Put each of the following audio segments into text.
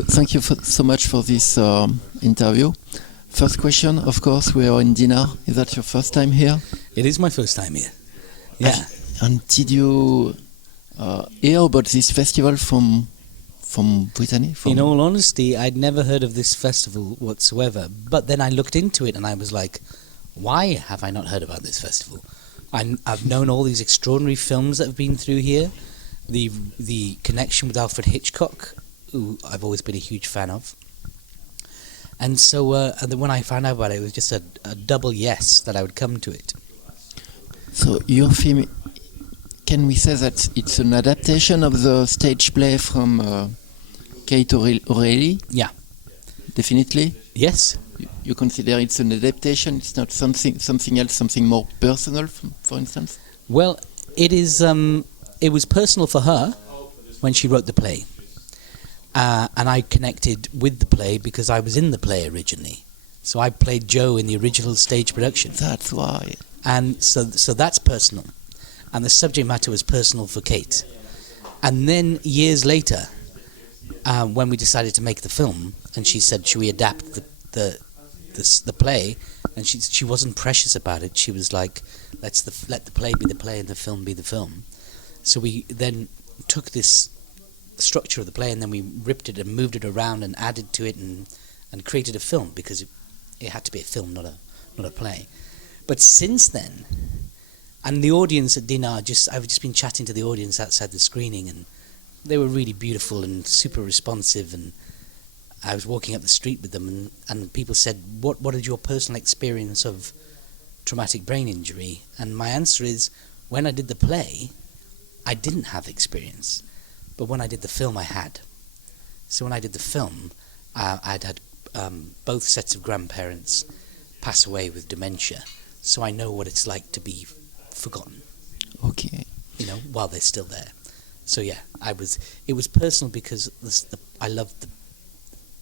Thank you so much for this interview. First question, of course, we are in dinner. Is that your first time here? It is my first time here. Yeah. And did you hear about this festival from Brittany? In all honesty, I'd never heard of this festival whatsoever. But then I looked into it and I was like, why have I not heard about this festival? I've known all these extraordinary films that have been through here. The connection with Alfred Hitchcock, who I've always been a huge fan of. And so and then when I found out about it, it was just a double yes that I would come to it. So your film, can we say that it's an adaptation of the stage play from Kate O'Reilly? Yeah. Definitely? Yes. You consider it's an adaptation? It's not something else, something more personal, for instance? Well, it is. It was personal for her when she wrote the play. And I connected with the play because I was in the play originally. So I played Joe in the original stage production. That's why. And so that's personal. And the subject matter was personal for Kate. And then years later, when we decided to make the film, and she said, should we adapt the play? And she wasn't precious about it. She was like, let the play be the play and the film be the film. So we then took this structure of the play and then we ripped it and moved it around and added to it and created a film because it had to be a film, not a play. But since then, and the audience at dinner, I've just been chatting to the audience outside the screening, and they were really beautiful and super responsive. And I was walking up the street with them, and people said, "What is your personal experience of traumatic brain injury?" And my answer is, when I did the play, I didn't have experience. But when I did the film, I had. So when I did the film, I'd had both sets of grandparents pass away with dementia. So I know what it's like to be forgotten. Okay. While they're still there. So yeah, it was personal because I loved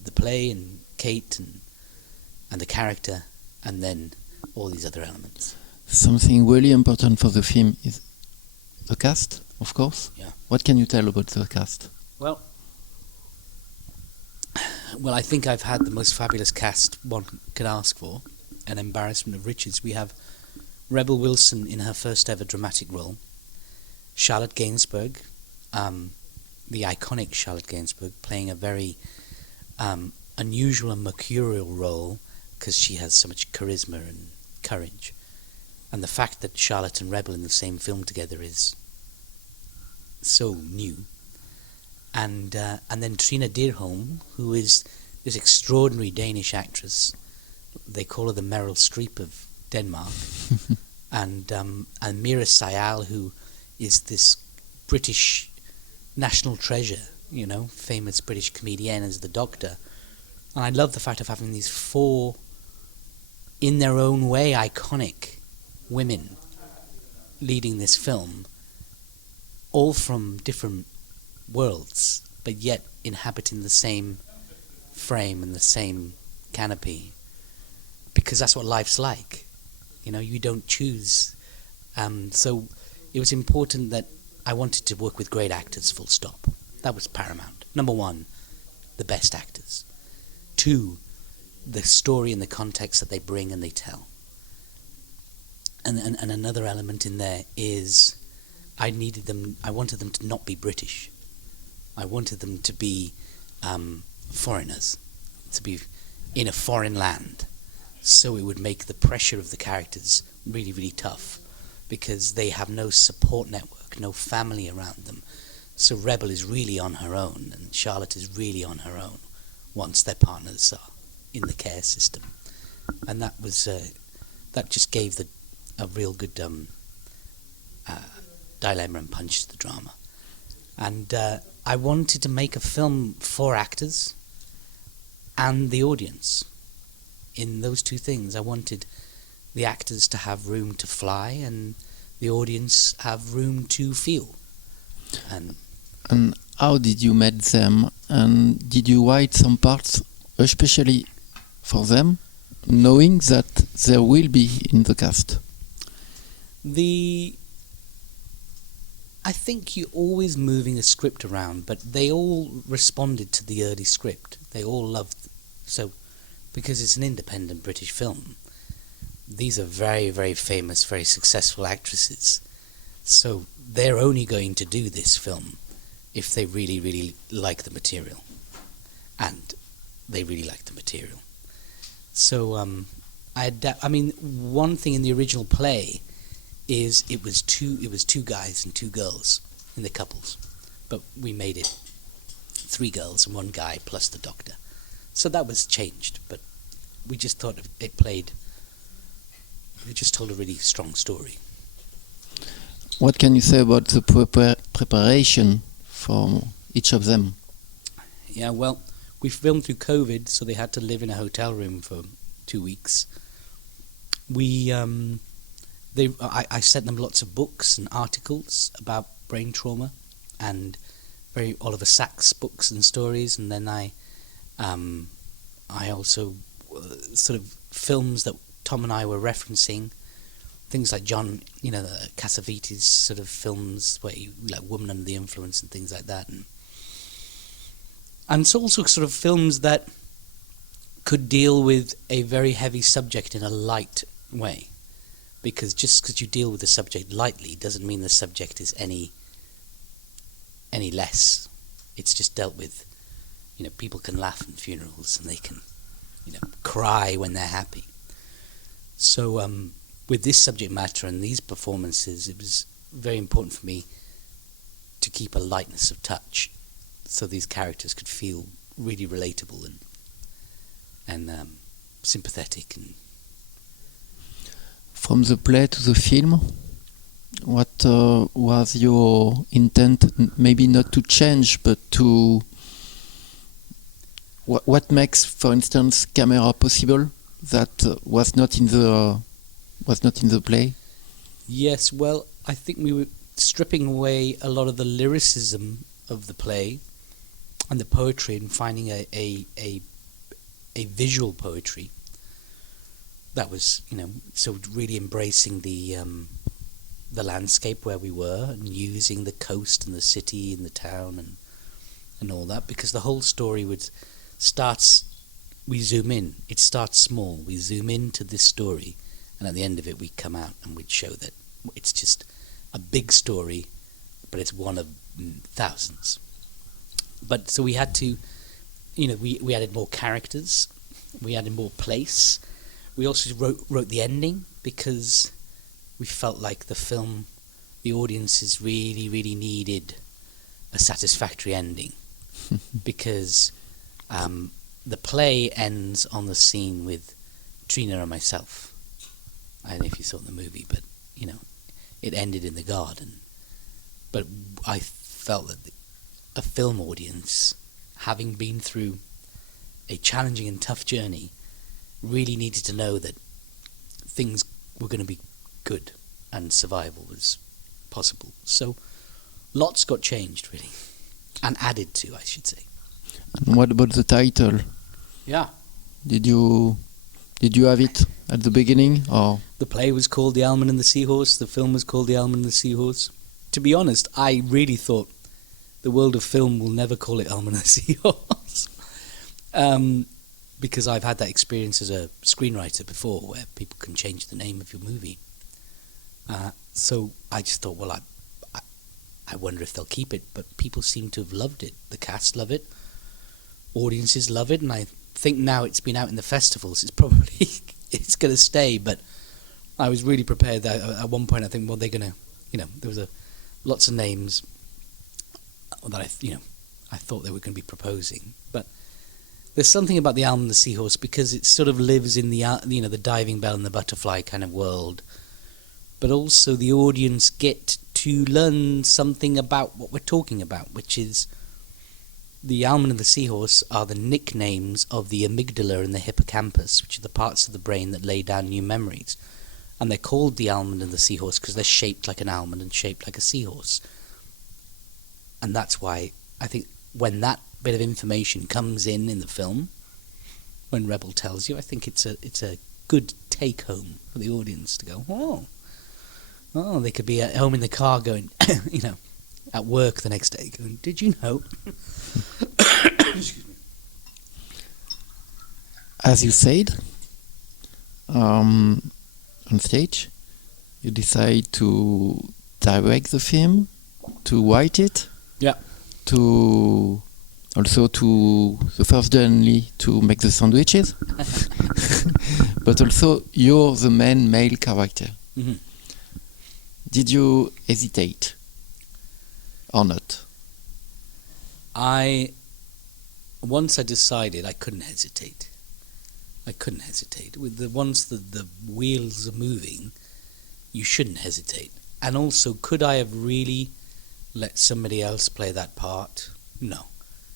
the play and Kate and the character, and then all these other elements. Something really important for the film is the cast, of course. Yeah. What can you tell about the cast? Well, I think I've had the most fabulous cast one could ask for. An embarrassment of riches. We have Rebel Wilson in her first ever dramatic role. Charlotte Gainsbourg, the iconic Charlotte Gainsbourg, playing a very unusual and mercurial role because she has so much charisma and courage. And the fact that Charlotte and Rebel in the same film together is so new. And then Trine Dyrholm, who is this extraordinary Danish actress. They call her the Meryl Streep of Denmark. and Mira Sayal, who is this British national treasure, famous British comedienne as the Doctor. And I love the fact of having these four, in their own way, iconic women leading this film, all from different worlds, but yet inhabiting the same frame and the same canopy. Because that's what life's like. You don't choose. So it was important that I wanted to work with great actors, full stop. That was paramount. Number one, the best actors. Two, the story and the context that they bring and they tell. And another element in there is I wanted them to not be British. I wanted them to be foreigners, to be in a foreign land. So it would make the pressure of the characters really, really tough because they have no support network, no family around them. So Rebel is really on her own and Charlotte is really on her own once their partners are in the care system. And that was that just gave a real good dilemma and punch to the drama. And I wanted to make a film for actors and the audience. In those two things, I wanted the actors to have room to fly and the audience have room to feel. And how did you meet them? And did you write some parts especially for them, knowing that there will be in the cast? I think you're always moving a script around, but they all responded to the early script. They all loved, so because it's an independent British film, these are very, very famous, very successful actresses. So they're only going to do this film if they really, really like the material. And they really like the material. So I mean, one thing in the original play is it was two guys and two girls in the couples, but we made it 3 girls and 1 guy plus the doctor. So that was changed, but we just thought it just told a really strong story. What can you say about the preparation for each of them? Yeah, well, we filmed through COVID, so they had to live in a hotel room for 2 weeks. I sent them lots of books and articles about brain trauma, and very Oliver Sacks books and stories, and then I also sort of films that Tom and I were referencing, things like John, Cassavetes sort of films where like Woman Under the Influence and things like that, and it's also sort of films that could deal with a very heavy subject in a light way, because just because you deal with the subject lightly doesn't mean the subject is any less. It's just dealt with. People can laugh in funerals and they can, cry when they're happy. So with this subject matter and these performances, it was very important for me to keep a lightness of touch, so these characters could feel really relatable and sympathetic. And from the play to the film, what was your intent? Maybe not to change, but to what makes, for instance, camera possible that was not in the play? Yes, well, I think we were stripping away a lot of the lyricism of the play and the poetry, and finding a visual poetry that was, so really embracing the landscape where we were, and using the coast and the city and the town and all that, because the whole story we zoom in. It starts small. We zoom into this story, and at the end of it, we come out and we'd show that it's just a big story, but it's one of thousands. But so we had to, we added more characters, we added more place. We also wrote the ending, because we felt like the audiences really, really needed a satisfactory ending, because the play ends on the scene with Trina and myself. I don't know if you saw the movie, but it ended in the garden. But I felt that a film audience, having been through a challenging and tough journey, really needed to know that things were going to be good and survival was possible. So lots got changed, really, and added to, I should say. And what about the title? Yeah. Did you have it at the beginning, or? The play was called The Almond and the Seahorse. The film was called The Almond and the Seahorse. To be honest, I really thought the world of film will never call it Almond and the Seahorse. Because I've had that experience as a screenwriter before, where people can change the name of your movie. So I just thought, well, I wonder if they'll keep it. But people seem to have loved it. The cast love it. Audiences love it. And I think now it's been out in the festivals, it's probably it's going to stay. But I was really prepared that at one point I think, well, they're going to, there was lots of names that I thought they were going to be proposing. But there's something about the Almond and the Seahorse, because it sort of lives in the the diving bell and the butterfly kind of world, but also the audience get to learn something about what we're talking about, which is the Almond and the Seahorse are the nicknames of the amygdala and the hippocampus, which are the parts of the brain that lay down new memories. And they're called the Almond and the Seahorse because they're shaped like an almond and shaped like a seahorse. And that's why I think when that bit of information comes in the film, when Rebel tells you, I think it's a good take home for the audience to go, oh, they could be at home in the car going, at work the next day going, did you know? Excuse me. As you said, on stage, you decide to direct the film, to write it, Yeah. to also to the first day only to make the sandwiches, but also you're the main male character. Mm-hmm. Did you hesitate or not? Once I decided, I couldn't hesitate. With once the wheels are moving, you shouldn't hesitate. And also, could I have really let somebody else play that part? No.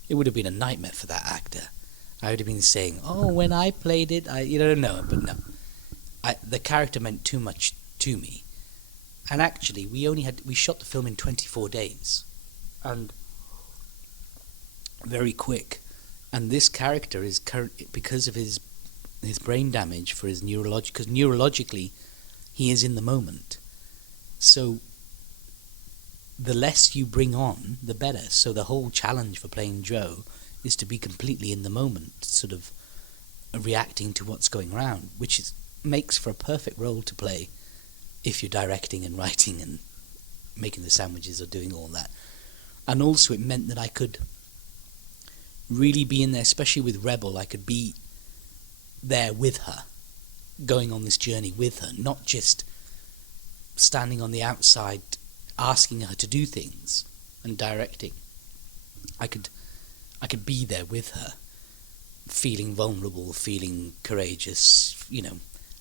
It would have been a nightmare for that actor. I would have been saying, "Oh, when I played it, no." But no, the character meant too much to me. And actually, we shot the film in 24 days, and very quick. And this character is because of his brain damage for his because neurologically, he is in the moment. So the less you bring on, the better. So the whole challenge for playing Joe is to be completely in the moment, sort of reacting to what's going around, which makes for a perfect role to play if you're directing and writing and making the sandwiches or doing all that. And also it meant that I could really be in there, especially with Rebel. I could be there with her, going on this journey with her, not just standing on the outside asking her to do things and directing. I could be there with her, feeling vulnerable, feeling courageous,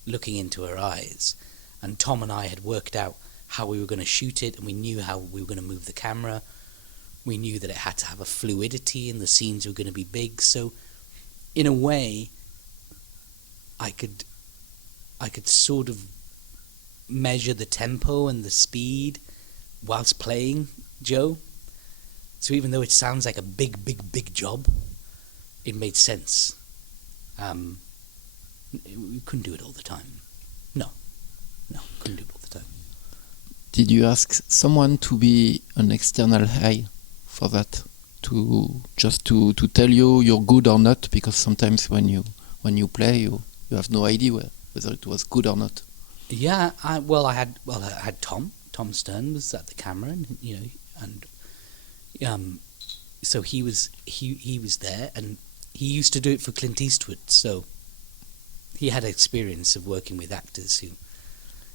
looking into her eyes. And Tom and I had worked out how we were going to shoot it, and we knew how we were going to move the camera. We knew that it had to have a fluidity, and the scenes were going to be big. So, in a way, I could sort of measure the tempo and the speed whilst playing Joe. So even though it sounds like a big job, it made sense. We couldn't do it all the time. No, couldn't do it all the time. Did you ask someone to be an external eye for that? To tell you you're good or not? Because sometimes when you play, you have no idea whether it was good or not. Yeah, I had Tom Stern was at the camera, and so he was there, and he used to do it for Clint Eastwood, so he had experience of working with actors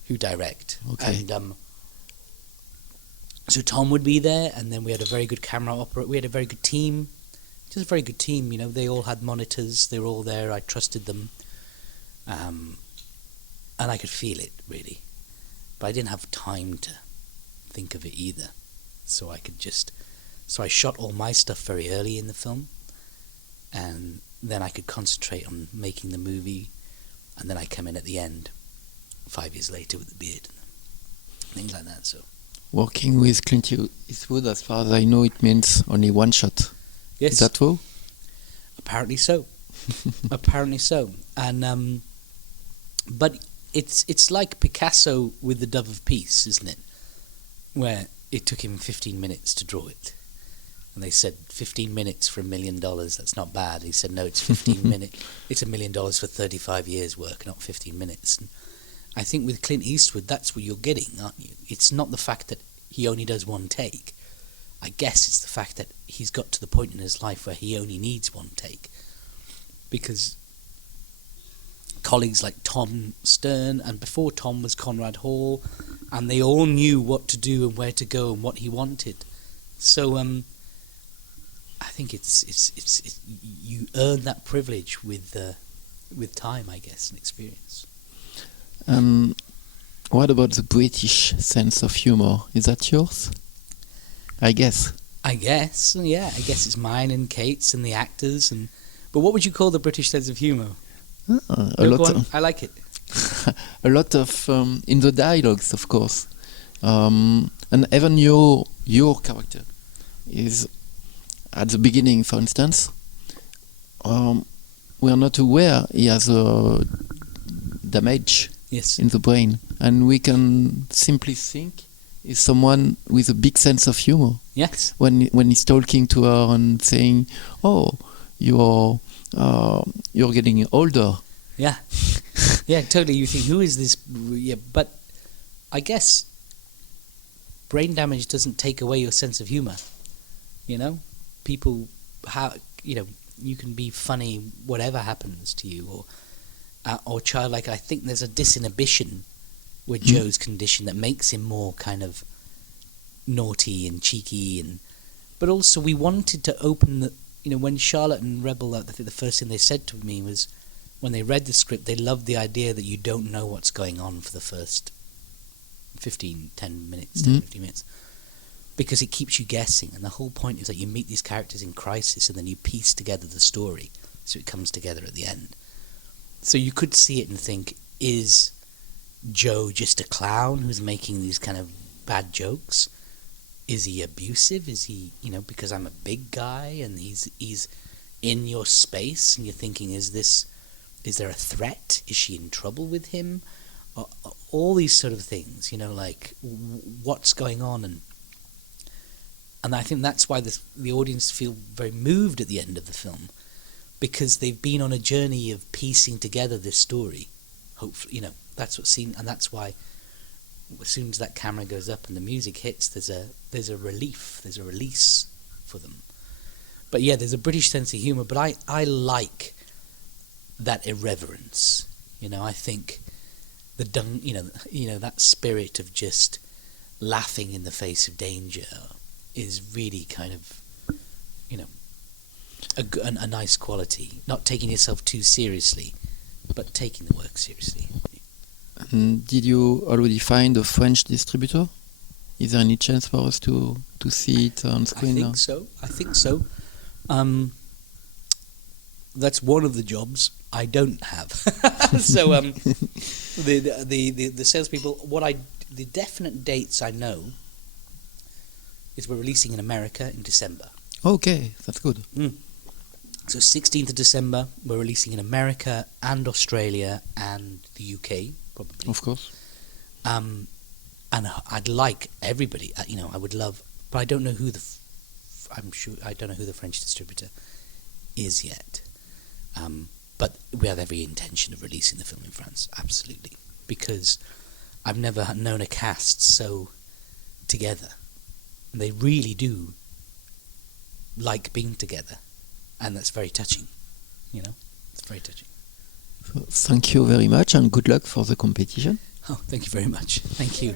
who direct. Okay. And so Tom would be there, and then we had a very good camera operator. We had a very good team, just a very good team. They all had monitors. They were all there. I trusted them, and I could feel it really, but I didn't have time to think of it either. So I shot all my stuff very early in the film, and then I could concentrate on making the movie, and then I come in at the end, 5 years later with the beard, and things like that. So working with Clint Eastwood, as far as I know, it means only one shot. Yes. Is that true? Apparently so. Apparently so. And but it's like Picasso with the Dove of Peace, isn't it? Where it took him 15 minutes to draw it. And they said, 15 minutes for $1 million, that's not bad. He said, no, it's 15 minutes. It's $1 million for 35 years' work, not 15 minutes. And I think with Clint Eastwood, that's what you're getting, aren't you? It's not the fact that he only does one take. I guess it's the fact that he's got to the point in his life where he only needs one take. Because colleagues like Tom Stern, and before Tom was Conrad Hall, and they all knew what to do and where to go and what he wanted. So I think it's you earn that privilege with time, I guess, and experience. What about the British sense of humor? Is that yours? I guess, yeah. I guess it's mine and Kate's and the actors. But what would you call the British sense of humor? I like it. A lot of in the dialogues, of course, and even your character is at the beginning. For instance, we are not aware he has a damage Yes. in the brain, and we can simply think is someone with a big sense of humor. Yes. When he's talking to her and saying, "Oh, you're getting older." Yeah. Yeah, totally. You think, who is this? Yeah, but I guess brain damage doesn't take away your sense of humor. You know, people you can be funny whatever happens to you, or childlike. I think there's a disinhibition with Joe's condition that makes him more kind of naughty and cheeky, but also we wanted to open the. When Charlotte and Rebel, I think the first thing they said to me was, when they read the script, they loved the idea that you don't know what's going on for the first 10 minutes, because it keeps you guessing, and the whole point is that you meet these characters in crisis and then you piece together the story so it comes together at the end. So you could see it and think, is Joe just a clown who's making these kind of bad jokes? Is he abusive? Is he, because I'm a big guy and he's in your space and you're thinking, is there a threat? Is she in trouble with him? All these sort of things, like what's going on, and I think that's why the audience feel very moved at the end of the film, because they've been on a journey of piecing together this story. Hopefully, that's what's seen, and that's why as soon as that camera goes up and the music hits, there's a relief, there's a release for them. But yeah, there's a British sense of humour, but I like that irreverence. I think that spirit of just laughing in the face of danger is really kind of, a nice quality. Not taking yourself too seriously, but taking the work seriously. Did you already find a French distributor? Is there any chance for us to see it on screen now? I think so. That's one of the jobs I don't have. So the salespeople, the definite dates I know is we're releasing in America in December. Okay, that's good. So 16th of December, we're releasing in America and Australia and the UK, probably. Of course. And I'd like everybody, I would love, but I don't know who I don't know who the French distributor is yet. But we have every intention of releasing the film in France, absolutely, because I've never known a cast so together. They really do like being together, and that's very touching. It's very touching. So, thank you very much, and good luck for the competition. Oh, thank you very much. Thank you.